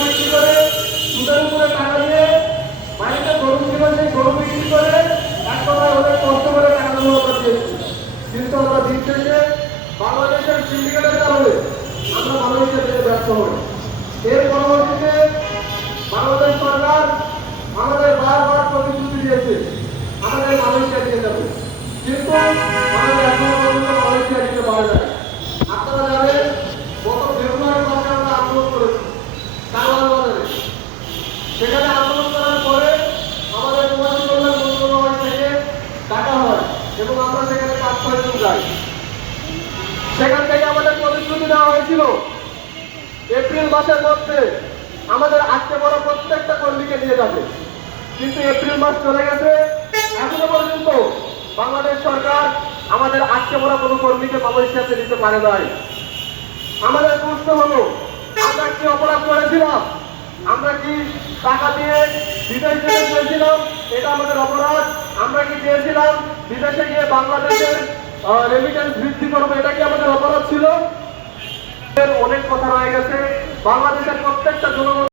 বিক্রি করে সুদের উপরে টাকা দিয়ে বাড়িতে গরু ছিল সেই গরু বিক্রি করে এক কথায় অনেক কষ্ট করে টাকাগুলো আমরা দিয়েছি। কিন্তু আমরা দিন শেষে বাংলাদেশের সিন্ডিকেটের কারণে আমরা মালয়েশিয়া থেকে ব্যর্থ হই। এর পরবর্তীতে বাংলাদেশ সরকার আমাদের বারবার প্রতিশ্রুতি দিয়েছে আমাদের মালয়েশিয়া দিয়ে যাবে, কিন্তু আমাদের এখনো পর্যন্ত মালয়েশিয়া দিতে পারে না। আপনারা জানেন গত ফেব্রুয়ারি মাসে আমরা আন্দোলন করেছি কারওয়ান বাজারে। সেখানে আন্দোলন করার পরে আমাদের প্রবাসী কল্যাণ মন্ত্রণালয় থেকে ডাকা হয় এবং আমরা সেখানে 5-6 দিন যাই। সেখান থেকে আমাদের প্রতিশ্রুতি দেওয়া হয়েছিল এপ্রিল মাসের মধ্যে আমাদের আজকে বড় প্রত্যেকটা কর্মীকে নিয়ে যাবে, কিন্তু এপ্রিল মাস চলে গেছে, এখনো পর্যন্ত বাংলাদেশ সরকার আমাদের আজকে বড় কোনো কর্মীকে মালয়েশিয়াতে নিতে পারে নাই। আমাদের প্রশ্ন হলো, আমরা কি অপরাধ করেছিলাম? আমরা কি টাকা দিয়ে বিদেশ যেতে চেয়েছিলাম? এটা আমাদের অপরাধ। আমরা কি চেয়েছিলাম বিদেশে গিয়ে বাংলাদেশের রেমিটেন্স বৃদ্ধি করবো? এটা কি আমাদের অপরাধ ছিল? অনেক কথা রয়ে গেছে। বাংলাদেশের প্রত্যেকটা জনগণ